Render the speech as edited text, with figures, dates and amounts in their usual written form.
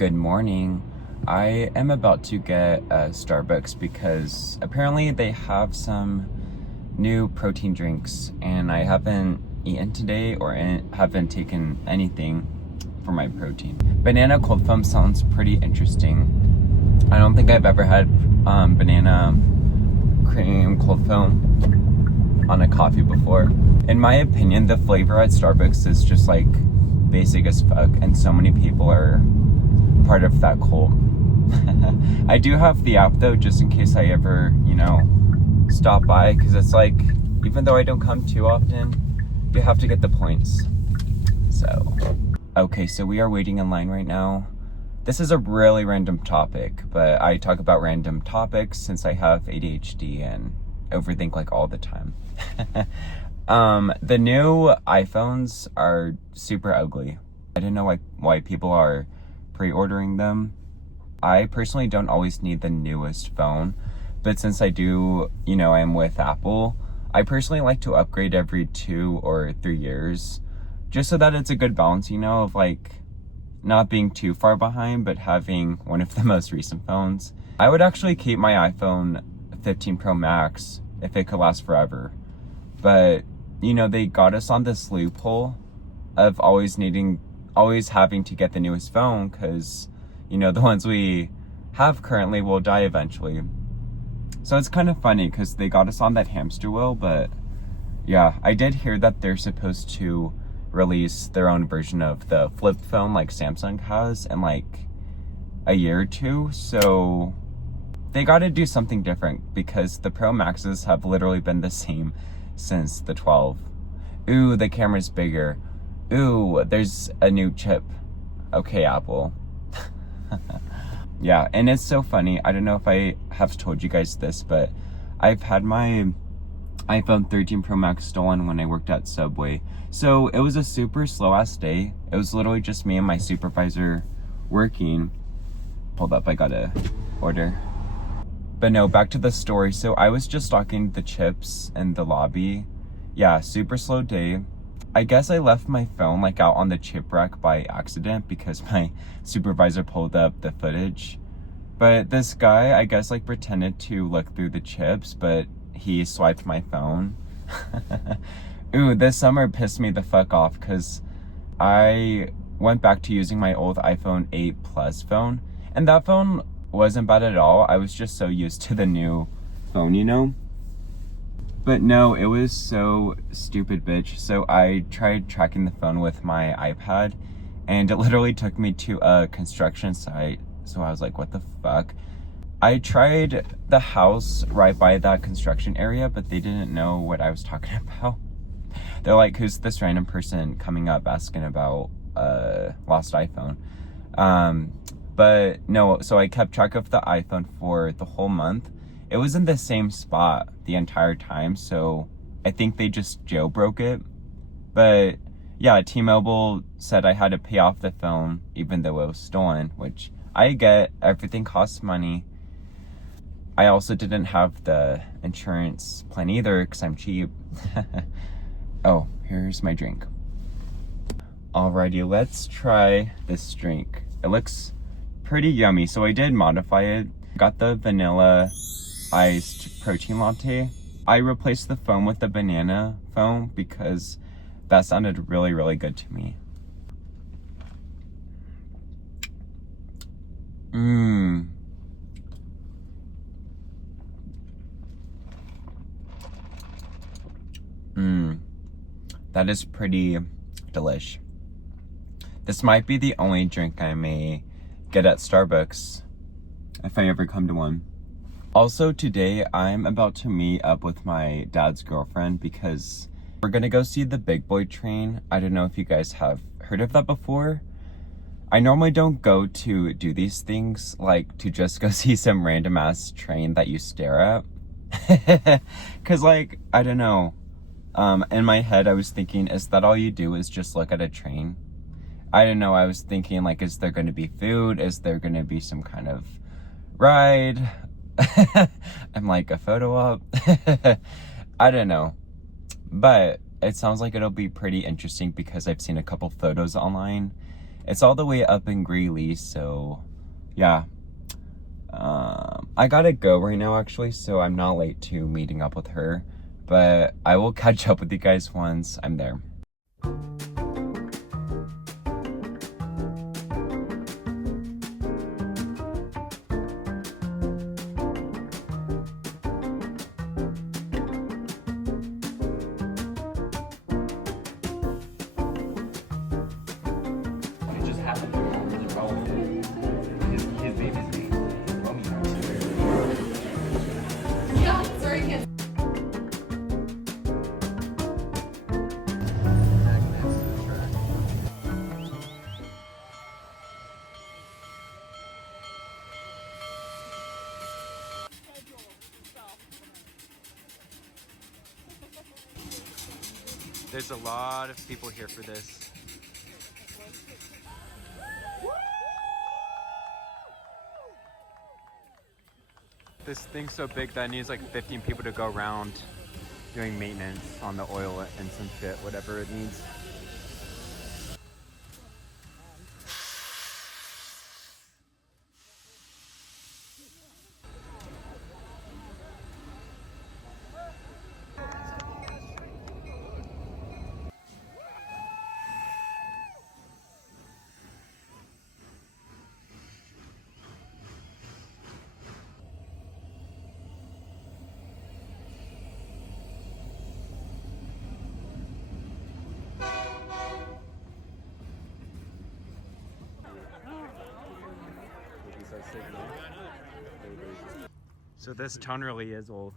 Good morning. I am about to get a Starbucks because apparently they have some new protein drinks and I haven't eaten today or haven't taken anything for my protein. Banana cold foam sounds pretty interesting. I don't think I've ever had banana cream cold foam on a coffee before. In my opinion, the flavor at Starbucks is just like basic as fuck, and so many people are part of that cult. I do have the app though, just in case I ever, stop by, because it's like, even though I don't come too often, you have to get the points. So, okay, so we are waiting in line right now. This is a really random topic, but I talk about random topics since I have ADHD and overthink like all the time. The new iPhones are super ugly. I didn't know why people are pre-ordering them. I personally don't always need the newest phone, but since I do, I'm with Apple, I personally like to upgrade every 2 or 3 years, just so that it's a good balance, of like not being too far behind, but having one of the most recent phones. I would actually keep my iPhone 15 Pro Max if it could last forever, but they got us on this loophole of always having to get the newest phone because, the ones we have currently will die eventually. So it's kind of funny because they got us on that hamster wheel, but yeah, I did hear that they're supposed to release their own version of the flip phone like Samsung has in like a year or two. So they got to do something different because the Pro Maxes have literally been the same since the 12. Ooh, the camera's bigger. Ooh, there's a new chip. Okay, Apple. Yeah, and it's so funny. I don't know if I have told you guys this, but I've had my iPhone 13 Pro Max stolen when I worked at Subway. So it was a super slow ass day. It was literally just me and my supervisor working. Hold up, I gotta order. But no, back to the story. So I was just stocking the chips in the lobby. Yeah, super slow day. I guess I left my phone like out on the chip rack by accident because my supervisor pulled up the footage. But this guy, I guess, like pretended to look through the chips, but he swiped my phone. Ooh, this summer pissed me the fuck off because I went back to using my old iPhone 8 Plus phone, and that phone wasn't bad at all. I was just so used to the new phone, But no, it was so stupid, bitch. So I tried tracking the phone with my iPad, and it literally took me to a construction site. So I was like, what the fuck? I tried the house right by that construction area, but they didn't know what I was talking about. They're like, who's this random person coming up asking about lost iPhone? But no, so I kept track of the iPhone for the whole month. It was in the same spot the entire time, so I think they just jailbroke it. But yeah, T-Mobile said I had to pay off the phone even though it was stolen, which I get. Everything costs money. I also didn't have the insurance plan either because I'm cheap. Oh, here's my drink. Alrighty, let's try this drink. It looks pretty yummy, so I did modify it. Got the vanilla iced protein latte. I replaced the foam with the banana foam because that sounded really, really good to me. That is pretty delish. This might be the only drink I may get at Starbucks if I ever come to one. Also today, I'm about to meet up with my dad's girlfriend because we're gonna go see the Big Boy train. I don't know if you guys have heard of that before. I normally don't go to do these things, like to just go see some random ass train that you stare at. Cause like, I don't know. In my head, I was thinking, is that all you do is just look at a train? I don't know, I was thinking like, is there gonna be food? Is there gonna be some kind of ride? I'm like, a photo op? I don't know. But it sounds like it'll be pretty interesting because I've seen a couple photos online. It's all the way up in Greeley, so yeah. I gotta go right now actually, so I'm not late to meeting up with her, but I will catch up with you guys once I'm there. It just happened to go really well with it. His baby's name, Romeo. Yeah, sorry, kids. There's a lot of people here for this. This thing's so big that it needs like 15 people to go around doing maintenance on the oil and some shit, whatever it needs. So this ton really is old.